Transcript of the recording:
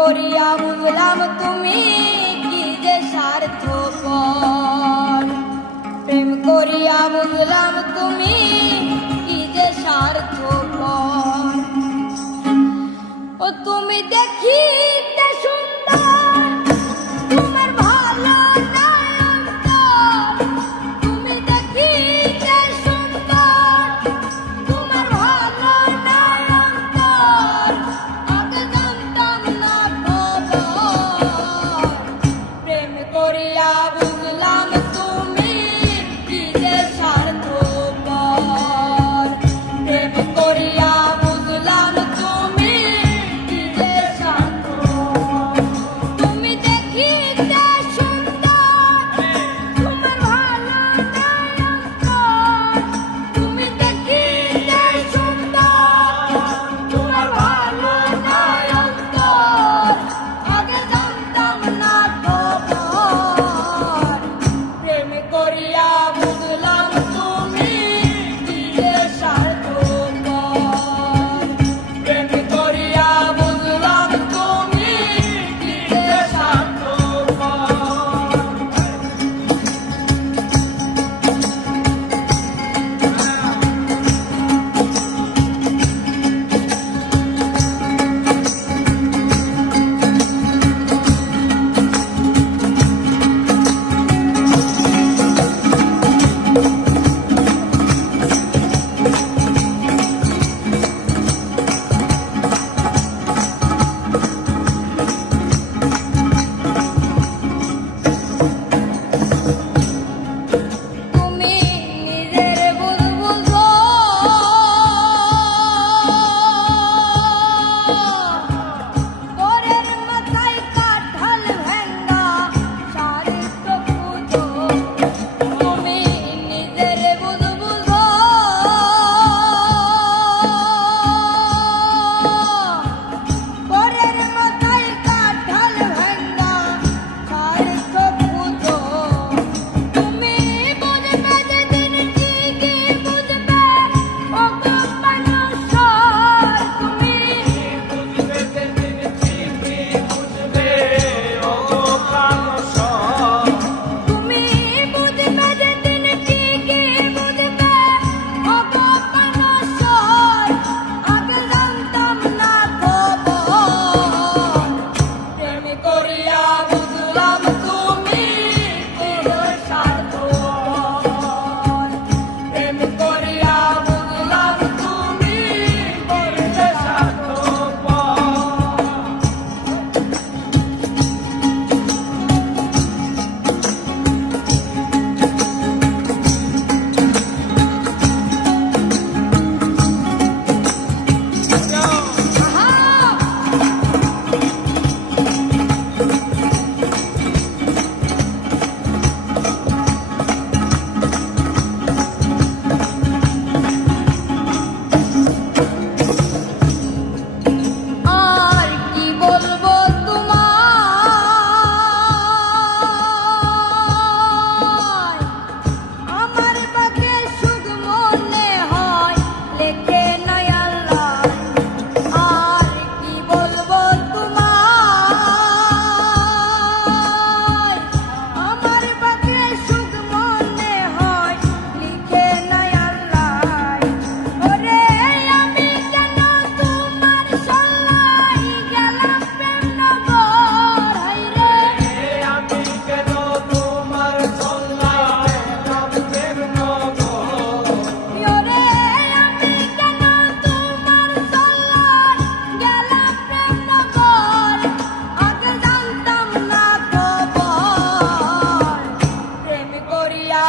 করিয়া বুঝলাম তুমি কি যে স্বার্থপর, প্রেম করিয়া বুঝলাম তুমি কি যে স্বার্থপর। ও তুমি দেখিতে সুন্দর, তোমার ভালো নাই অন্তর। তুমি দেখিতে সুন্দর, তোমার ভালো নাই অন্তর। আগে জানতাম না খবর, প্রেম করিয়া বুঝলাম তুমি কি যে স্বার্থপর। প্রেম করিয়া বুঝলাম তুমি কি যে স্বার্থপর। তুমি দেখিতে সুন্দর, তোমার ভালো নাই অন্তর। তুমি দেখিতে সুন্দর, তোমার ভালো নাই অন্তর। আগে জানতাম না খবর, প্রেম করিয়া বুঝলাম তুমি কি যে স্বার্থপর। প্রেম করিয়া বুঝলাম তুমি কি যে তুমি নিজের ভুল বুঝো, পরের মাথায় কাঁঠাল ভেঙ্গা চারিত্র খুঁজো। তুমি নিজের ভুল বুঝো, পরের মাথায় কাঁঠাল ভেঙ্গা চারিত্র খুঁজো। তুমি বুঝবে যেদিন ঠিকই বুঝবে ও গো মানুষর। তুমি বুঝবে যেদিন ঠিকই বুঝবে ও গো প্রাণসর। তুমি বুঝবে যেদিন ঠিকই বুঝবে ও গো মানুষর। আগে জানতাম না খবর, প্রেম করিয়া বুঝলাম তুমি কি যে স্বার্থপর। প্রেম করিয়া বুঝলাম তুমি কি যে স্বার্থপর। আর কি বলবো তোমায়, আমার বাকে সুখ মনে হয় লেখে নাই আল্লাহ। আর কি বলবো তোমায়, আমার বাকে সুখ মনে হয় লিখে নাই আল্লাহ। ওরে আমি কেন তোমার সল্লাই গেলাম প্রেম নগর। হায়রে আমি কেন তোমার সল্লায় গেলাম প্রেম নগর। ওরে আমি কেন তোমার সল্লাই গেলাম প্রেম নগর। আগে জানতাম না খবর, প্রেম করিয়া